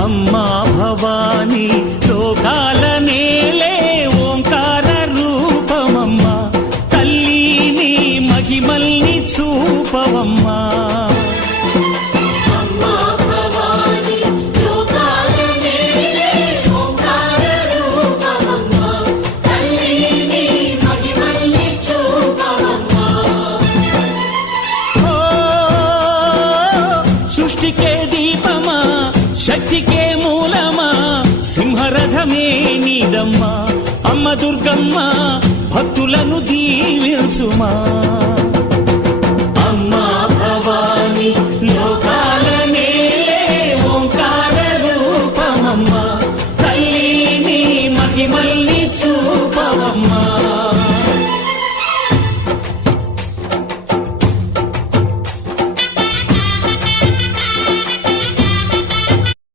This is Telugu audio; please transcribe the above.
అమ్మా భవానీ లోకాల నేలే ఓంకార రూపమమ్మా తల్లి నీ మహిమల్ని చూపవమ్మా సృష్టికే దీపమా శక్తికే మూలమా సింహరథమే నీదమ్మా అమ్మ దుర్గమ్మ భక్తులను దీవించుమా